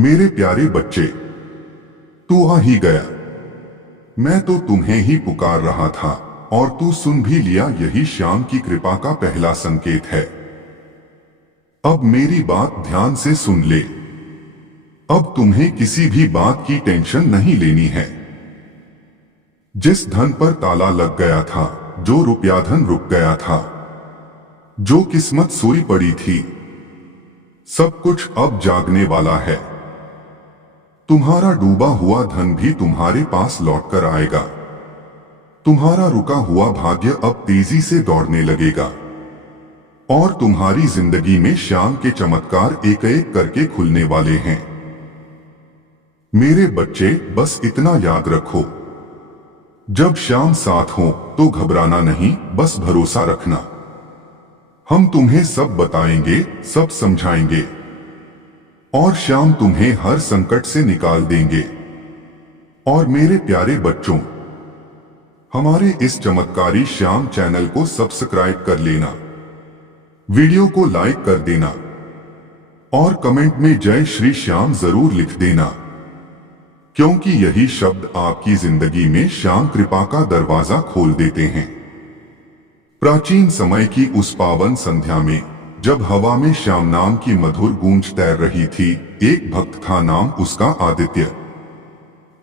मेरे प्यारे बच्चे, तू आ ही गया। मैं तो तुम्हें ही पुकार रहा था और तू सुन भी लिया। यही श्याम की कृपा का पहला संकेत है। अब मेरी बात ध्यान से सुन ले। अब तुम्हें किसी भी बात की टेंशन नहीं लेनी है। जिस धन पर ताला लग गया था, जो रुपया धन रुक गया था, जो किस्मत सोई पड़ी थी, सब कुछ अब जागने वाला है। तुम्हारा डूबा हुआ धन भी तुम्हारे पास लौट कर आएगा। तुम्हारा रुका हुआ भाग्य अब तेजी से दौड़ने लगेगा और तुम्हारी जिंदगी में श्याम के चमत्कार एक एक करके खुलने वाले हैं। मेरे बच्चे, बस इतना याद रखो, जब श्याम साथ हो तो घबराना नहीं, बस भरोसा रखना। हम तुम्हें सब बताएंगे, सब समझाएंगे और श्याम तुम्हें हर संकट से निकाल देंगे। और मेरे प्यारे बच्चों, हमारे इस चमत्कारी श्याम चैनल को सब्सक्राइब कर लेना, वीडियो को लाइक कर देना और कमेंट में जय श्री श्याम जरूर लिख देना, क्योंकि यही शब्द आपकी जिंदगी में श्याम कृपा का दरवाजा खोल देते हैं। प्राचीन समय की उस पावन संध्या में, जब हवा में श्याम नाम की मधुर गूंज तैर रही थी, एक भक्त था, नाम उसका आदित्य।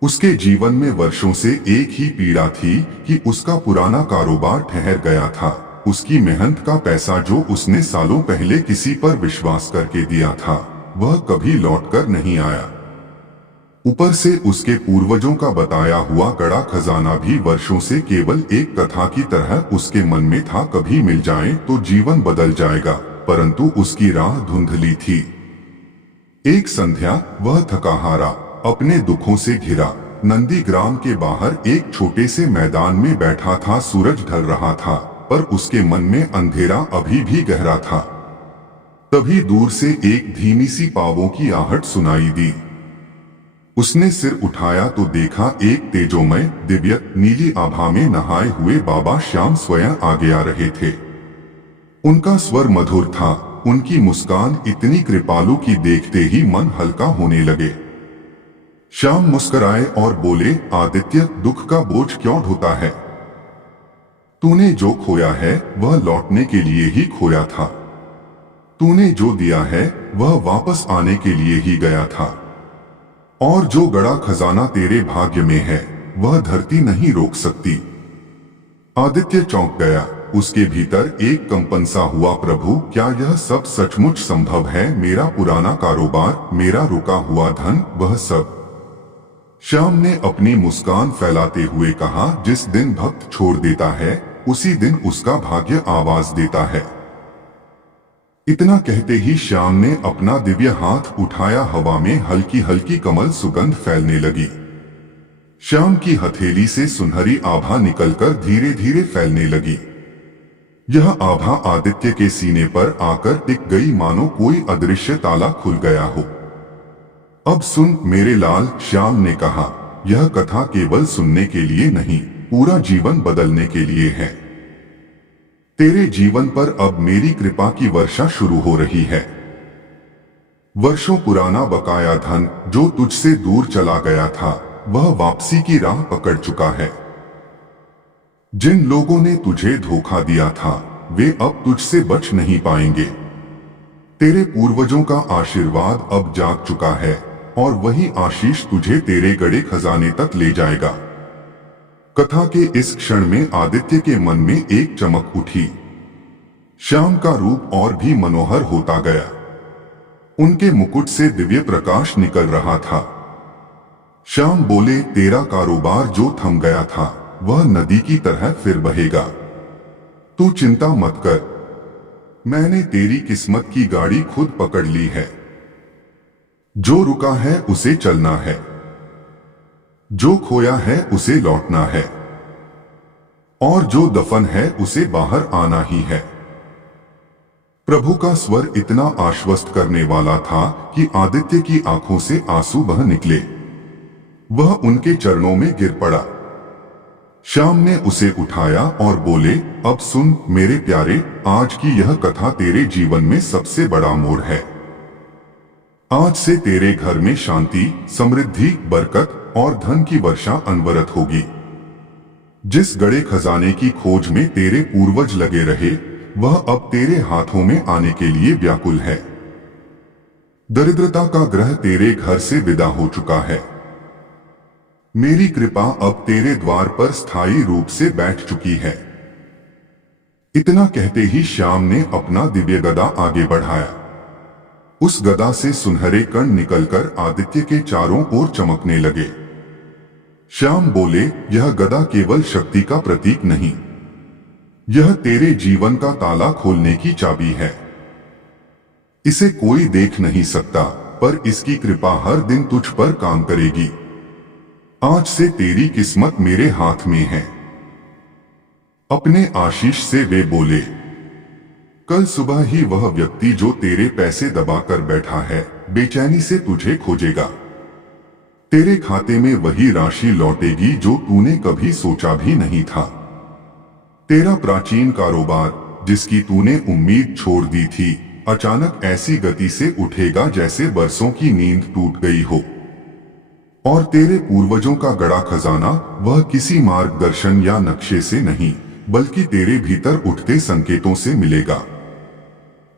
उसके जीवन में वर्षों से एक ही पीड़ा थी कि उसका पुराना कारोबार ठहर गया था। उसकी मेहनत का पैसा जो उसने सालों पहले किसी पर विश्वास करके दिया था, वह कभी लौटकर नहीं आया। ऊपर से उसके पूर्वजों का बताया हुआ गड़ा खजाना भी वर्षों से केवल एक कथा की तरह उसके मन में था। कभी मिल जाए तो जीवन बदल जाएगा, परंतु उसकी राह धुंधली थी। एक संध्या वह थकाहारा, अपने दुखों से घिरा, नंदीग्राम के बाहर एक छोटे से मैदान में बैठा था। सूरज ढल रहा था, पर उसके मन में अंधेरा अभी भी गहरा था। तभी दूर से एक धीमी सी पांवों की आहट सुनाई दी। उसने सिर उठाया तो देखा एक तेजोमय दिव्य नीली आभा में नहाए हुए बाबा श्याम स्वयं आगे आ रहे थे। उनका स्वर मधुर था, उनकी मुस्कान इतनी कृपालु कि देखते ही मन हल्का होने लगे। श्याम मुस्कुराए और बोले, आदित्य, दुख का बोझ क्यों ढोता है? तूने जो खोया है वह लौटने के लिए ही खोया था। तूने जो दिया है वह वापस आने के लिए ही गया था। और जो गड़ा खजाना तेरे भाग्य में है, वह धरती नहीं रोक सकती। आदित्य चौंक गया। उसके भीतर एक कंपन सा हुआ, प्रभु, क्या यह सब सचमुच संभव है? मेरा पुराना कारोबार, मेरा रुका हुआ धन, वह सब। श्याम ने अपनी मुस्कान फैलाते हुए कहा, जिस दिन भक्त छोड़ देता है, उसी दिन उसका भाग्य आवाज देता है। इतना कहते ही श्याम ने अपना दिव्य हाथ उठाया। हवा में हल्की हल्की कमल सुगंध फैलने लगी। श्याम की हथेली से सुनहरी आभा निकलकर धीरे धीरे फैलने लगी। यह आभा आदित्य के सीने पर आकर टिक गई, मानो कोई अदृश्य ताला खुल गया हो। अब सुन मेरे लाल, श्याम ने कहा, यह कथा केवल सुनने के लिए नहीं, पूरा जीवन बदलने के लिए है। तेरे जीवन पर अब मेरी कृपा की वर्षा शुरू हो रही है। वर्षों पुराना बकाया धन जो तुझसे दूर चला गया था, वह वापसी की राह पकड़ चुका है। जिन लोगों ने तुझे धोखा दिया था, वे अब तुझसे बच नहीं पाएंगे। तेरे पूर्वजों का आशीर्वाद अब जाग चुका है और वही आशीष तुझे तेरे गड़े खजाने तक ले जाएगा। कथा के इस क्षण में आदित्य के मन में एक चमक उठी। श्याम का रूप और भी मनोहर होता गया। उनके मुकुट से दिव्य प्रकाश निकल रहा था। श्याम बोले, तेरा कारोबार जो थम गया था, वह नदी की तरह फिर बहेगा। तू चिंता मत कर, मैंने तेरी किस्मत की गाड़ी खुद पकड़ ली है। जो रुका है उसे चलना है, जो खोया है उसे लौटना है और जो दफन है उसे बाहर आना ही है। प्रभु का स्वर इतना आश्वस्त करने वाला था कि आदित्य की आंखों से आंसू बह निकले। वह उनके चरणों में गिर पड़ा। श्याम ने उसे उठाया और बोले, अब सुन मेरे प्यारे, आज की यह कथा तेरे जीवन में सबसे बड़ा मोड़ है। आज से तेरे घर में शांति, समृद्धि, बरकत और धन की वर्षा अनवरत होगी। जिस गड़े खजाने की खोज में तेरे पूर्वज लगे रहे, वह अब तेरे हाथों में आने के लिए व्याकुल है। दरिद्रता का ग्रह तेरे घर से विदा हो चुका है। मेरी कृपा अब तेरे द्वार पर स्थायी रूप से बैठ चुकी है। इतना कहते ही श्याम ने अपना दिव्य गदा आगे बढ़ाया। उस गदा से सुनहरे कण निकलकर आदित्य के चारों ओर चमकने लगे। श्याम बोले, यह गदा केवल शक्ति का प्रतीक नहीं, यह तेरे जीवन का ताला खोलने की चाबी है। इसे कोई देख नहीं सकता, पर इसकी कृपा हर दिन तुझ पर काम करेगी। आज से तेरी किस्मत मेरे हाथ में है। अपने आशीष से वे बोले, कल सुबह ही वह व्यक्ति जो तेरे पैसे दबाकर बैठा है, बेचैनी से तुझे खोजेगा। तेरे खाते में वही राशि लौटेगी जो तूने कभी सोचा भी नहीं था। तेरा प्राचीन कारोबार, जिसकी तूने उम्मीद छोड़ दी थी, अचानक ऐसी गति से उठेगा जैसे बरसों की नींद टूट गई हो। और तेरे पूर्वजों का गड़ा खजाना, वह किसी मार्गदर्शन या नक्शे से नहीं, बल्कि तेरे भीतर उठते संकेतों से मिलेगा।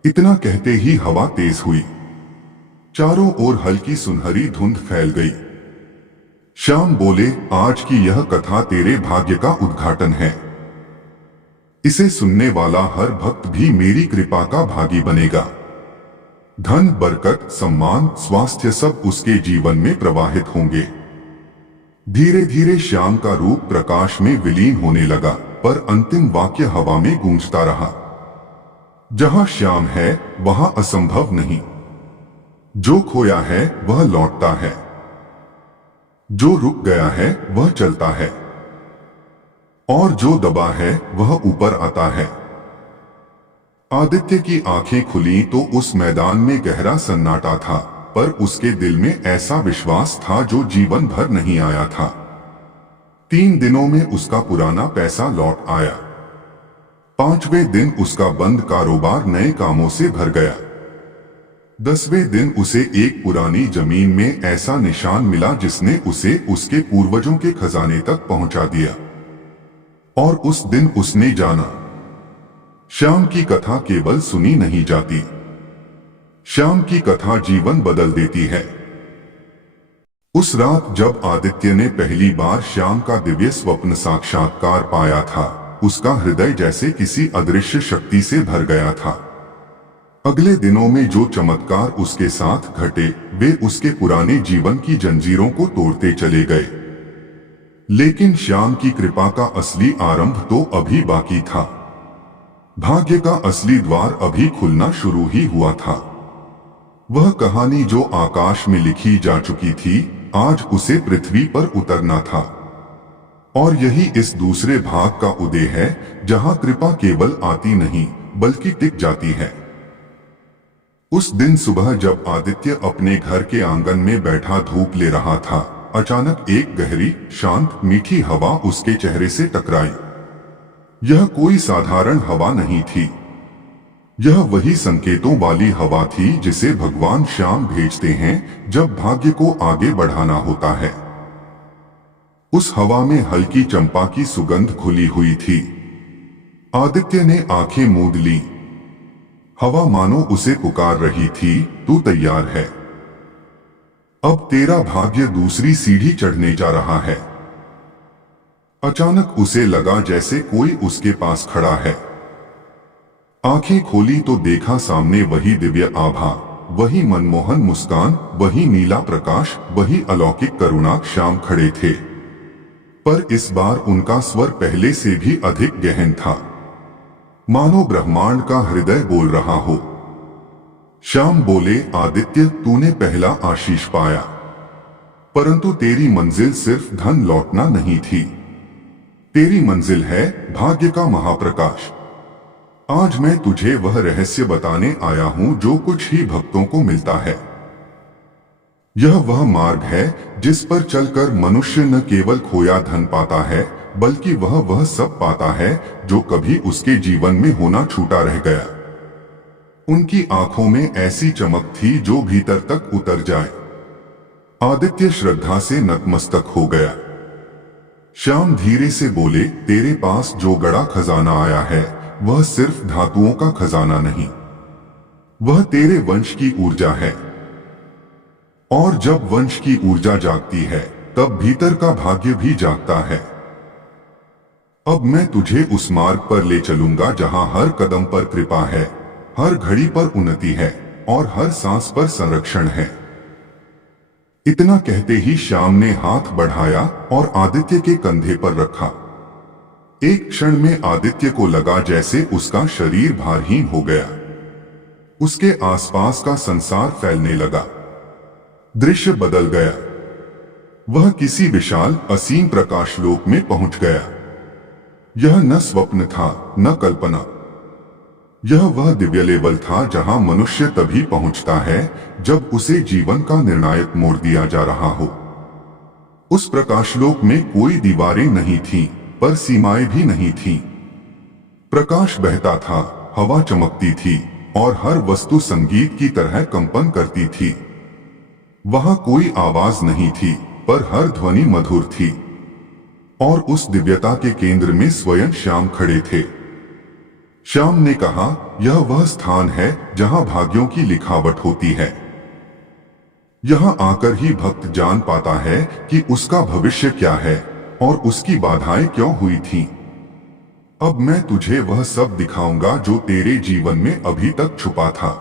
इतना कहते ही हवा तेज हुई। चारों ओर हल्की सुनहरी धुंध फैल गई। श्याम बोले, आज की यह कथा तेरे भाग्य का उद्घाटन है। इसे सुनने वाला हर भक्त भी मेरी कृपा का भागी बनेगा। धन, बरकत, सम्मान, स्वास्थ्य सब उसके जीवन में प्रवाहित होंगे। धीरे धीरे श्याम का रूप प्रकाश में विलीन होने लगा, पर अंतिम वाक्य हवा में गूंजता रहा। जहां श्याम है, वहां असंभव नहीं। जो खोया है वह लौटता है, जो रुक गया है वह चलता है, और जो दबा है वह ऊपर आता है। आदित्य की आंखें खुली तो उस मैदान में गहरा सन्नाटा था, पर उसके दिल में ऐसा विश्वास था जो जीवन भर नहीं आया था। 3 दिनों में उसका पुराना पैसा लौट आया। 5वें दिन उसका बंद कारोबार नए कामों से भर गया। 10वें दिन उसे एक पुरानी जमीन में ऐसा निशान मिला जिसने उसे उसके पूर्वजों के खजाने तक पहुंचा दिया। और उस दिन उसने जाना, श्याम की कथा केवल सुनी नहीं जाती, श्याम की कथा जीवन बदल देती है। उस रात जब आदित्य ने पहली बार श्याम का दिव्य स्वप्न साक्षात्कार पाया था, उसका हृदय जैसे किसी अदृश्य शक्ति से भर गया था। अगले दिनों में जो चमत्कार उसके साथ घटे, वे उसके पुराने जीवन की जंजीरों को तोड़ते चले गए। लेकिन श्याम की कृपा का असली आरंभ तो अभी बाकी था। भाग्य का असली द्वार अभी खुलना शुरू ही हुआ था। वह कहानी जो आकाश में लिखी जा चुकी थी, आज उसे पृथ्वी पर उतरना था। और यही इस दूसरे भाग का उदय है, जहां कृपा केवल आती नहीं, बल्कि टिक जाती है। उस दिन सुबह जब आदित्य अपने घर के आंगन में बैठा धूप ले रहा था, अचानक एक गहरी, शांत, मीठी हवा उसके चेहरे से टकराई। यह कोई साधारण हवा नहीं थी। यह वही संकेतों वाली हवा थी जिसे भगवान श्याम भेजते हैं जब भाग्य को आगे बढ़ाना होता है। उस हवा में हल्की चंपा की सुगंध घुली हुई थी। आदित्य ने आंखें मूंद ली। हवा मानो उसे पुकार रही थी, तू तैयार है। अब तेरा भाग्य दूसरी सीढ़ी चढ़ने जा रहा है। अचानक उसे लगा जैसे कोई उसके पास खड़ा है। आंखें खोली तो देखा सामने वही दिव्य आभा, वही मनमोहन मुस्कान, वही नीला प्रकाश, वही अलौकिक करुणा। श्याम खड़े थे, पर इस बार उनका स्वर पहले से भी अधिक गहन था, मानो ब्रह्मांड का हृदय बोल रहा हो। श्याम बोले, आदित्य, तूने पहला आशीष पाया, परंतु तेरी मंजिल सिर्फ धन लौटना नहीं थी। तेरी मंजिल है भाग्य का महाप्रकाश। आज मैं तुझे वह रहस्य बताने आया हूं जो कुछ ही भक्तों को मिलता है। यह वह मार्ग है जिस पर चलकर मनुष्य न केवल खोया धन पाता है, बल्कि वह सब पाता है जो कभी उसके जीवन में होना छूटा रह गया। उनकी आंखों में ऐसी चमक थी जो भीतर तक उतर जाए। आदित्य श्रद्धा से नतमस्तक हो गया। श्याम धीरे से बोले, तेरे पास जो गड़ा खजाना आया है वह सिर्फ धातुओं का खजाना नहीं, वह तेरे वंश की ऊर्जा है। और जब वंश की ऊर्जा जागती है तब भीतर का भाग्य भी जागता है। अब मैं तुझे उस मार्ग पर ले चलूंगा जहां हर कदम पर कृपा है, हर घड़ी पर उन्नति है और हर सांस पर संरक्षण है। इतना कहते ही श्याम ने हाथ बढ़ाया और आदित्य के कंधे पर रखा। एक क्षण में आदित्य को लगा जैसे उसका शरीर भारहीन हो गया। उसके आसपास का संसार फैलने लगा। दृश्य बदल गया। वह किसी विशाल असीम प्रकाशलोक में पहुंच गया। यह न स्वप्न था न कल्पना, यह वह दिव्य लेवल था जहां मनुष्य तभी पहुंचता है जब उसे जीवन का निर्णायक मोड़ दिया जा रहा हो। उस प्रकाशलोक में कोई दीवारें नहीं थीं, पर सीमाएं भी नहीं थीं। प्रकाश बहता था, हवा चमकती थी और हर वस्तु संगीत की तरह कंपन करती थी। वहां कोई आवाज नहीं थी, पर हर ध्वनि मधुर थी। और उस दिव्यता के केंद्र में स्वयं श्याम खड़े थे। श्याम ने कहा, यह वह स्थान है जहां भाग्यों की लिखावट होती है। यहां आकर ही भक्त जान पाता है कि उसका भविष्य क्या है और उसकी बाधाएं क्यों हुई थीं। अब मैं तुझे वह सब दिखाऊंगा जो तेरे जीवन में अभी तक छुपा था।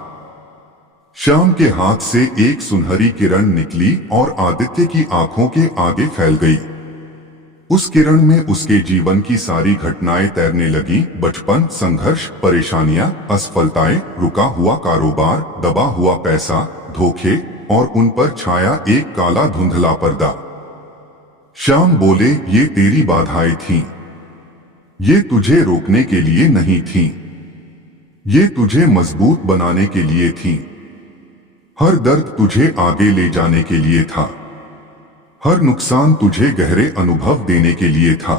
श्याम के हाथ से एक सुनहरी किरण निकली और आदित्य की आंखों के आगे फैल गई। उस किरण में उसके जीवन की सारी घटनाएं तैरने लगी। बचपन, संघर्ष, परेशानियां, असफलताएं, रुका हुआ कारोबार, दबा हुआ पैसा, धोखे और उन पर छाया एक काला धुंधला पर्दा। श्याम बोले, ये तेरी बाधाएं थीं। ये तुझे रोकने के लिए नहीं थीं। ये तुझे मजबूत बनाने के लिए थीं। हर दर्द तुझे आगे ले जाने के लिए था। हर नुकसान तुझे गहरे अनुभव देने के लिए था।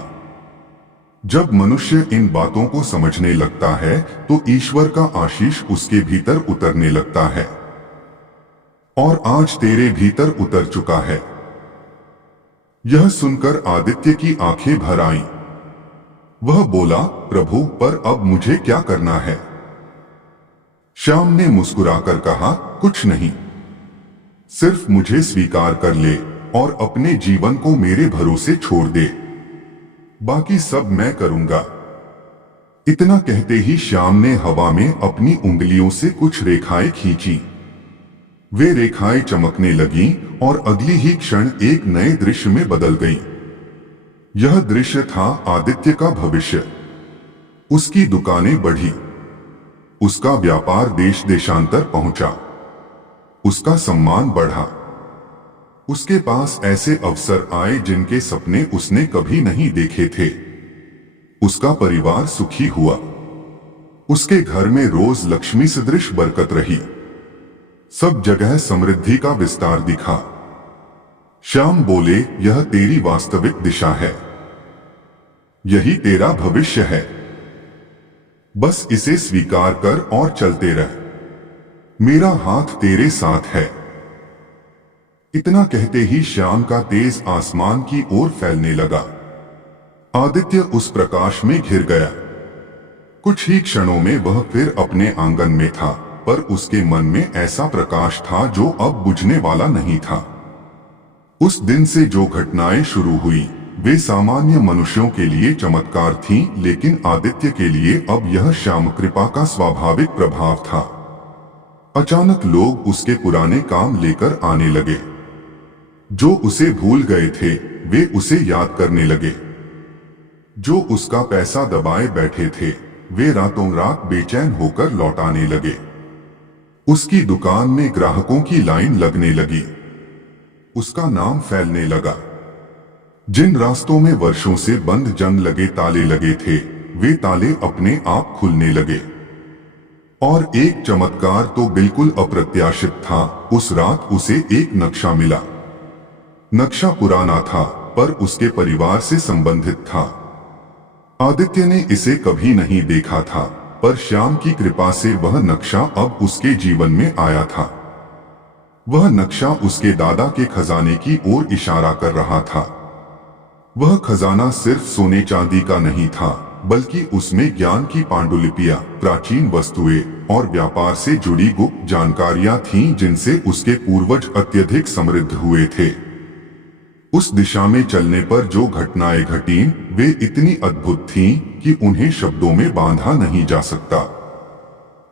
जब मनुष्य इन बातों को समझने लगता है तो ईश्वर का आशीष उसके भीतर उतरने लगता है। और आज तेरे भीतर उतर चुका है। यह सुनकर आदित्य की आंखें भर आईं। वह बोला, प्रभु, पर अब मुझे क्या करना है? श्याम ने मुस्कुराकर कहा, कुछ नहीं, सिर्फ मुझे स्वीकार कर ले और अपने जीवन को मेरे भरोसे छोड़ दे। बाकी सब मैं करूंगा। इतना कहते ही श्याम ने हवा में अपनी उंगलियों से कुछ रेखाएं खींची। वे रेखाएं चमकने लगीं और अगली ही क्षण एक नए दृश्य में बदल गईं। यह दृश्य था आदित्य का भविष्य। उसकी दुकानें बढ़ी, उसका व्यापार देश देशांतर पहुंचा, उसका सम्मान बढ़ा। उसके पास ऐसे अवसर आए जिनके सपने उसने कभी नहीं देखे थे। उसका परिवार सुखी हुआ। उसके घर में रोज लक्ष्मी सदृश बरकत रही। सब जगह समृद्धि का विस्तार दिखा। श्याम बोले, यह तेरी वास्तविक दिशा है। यही तेरा भविष्य है। बस इसे स्वीकार कर और चलते रह। मेरा हाथ तेरे साथ है। इतना कहते ही श्याम का तेज आसमान की ओर फैलने लगा। आदित्य उस प्रकाश में घिर गया। कुछ ही क्षणों में वह फिर अपने आंगन में था, पर उसके मन में ऐसा प्रकाश था जो अब बुझने वाला नहीं था। उस दिन से जो घटनाएं शुरू हुई वे सामान्य मनुष्यों के लिए चमत्कार थीं, लेकिन आदित्य के लिए अब यह श्याम कृपा का स्वाभाविक प्रभाव था। अचानक लोग उसके पुराने काम लेकर आने लगे। जो उसे भूल गए थे वे उसे याद करने लगे। जो उसका पैसा दबाए बैठे थे वे रातों रात बेचैन होकर लौटाने लगे। उसकी दुकान में ग्राहकों की लाइन लगने लगी। उसका नाम फैलने लगा। जिन रास्तों में वर्षों से बंद जंग लगे ताले लगे थे वे ताले अपने आप खुलने लगे। और एक चमत्कार तो बिल्कुल अप्रत्याशित था। उस रात उसे एक नक्शा मिला। नक्शा पुराना था पर उसके परिवार से संबंधित था। आदित्य ने इसे कभी नहीं देखा था। पर श्याम की कृपा से वह नक्शा अब उसके जीवन में आया था। वह नक्शा उसके दादा के खजाने की ओर इशारा कर रहा था। वह खजाना सिर्फ सोने चांदी का नहीं था, बल्कि उसमें ज्ञान की पांडुलिपियां, प्राचीन वस्तुएं और व्यापार से जुड़ी गुप्त जानकारियां थीं जिनसे उसके पूर्वज अत्यधिक समृद्ध हुए थे। उस दिशा में चलने पर जो घटनाएं घटीं, वे इतनी अद्भुत थीं कि उन्हें शब्दों में बांधा नहीं जा सकता।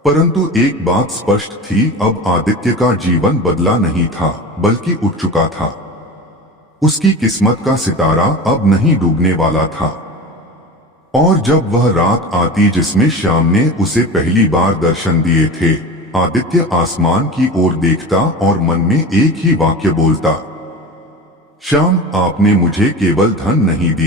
परंतु एक बात स्पष्ट थी, अब आदित्य का जीवन बदला नहीं था, बल्कि उठ चुका था। उसकी किस्मत का सितारा अब नहीं डूबने वाला था। और जब वह रात आती जिसमें श्याम ने उसे पहली बार दर्शन दिए थे, आदित्य आसमान की ओर देखता और मन में एक ही वाक्य बोलता, श्याम, आपने मुझे केवल धन नहीं दिया।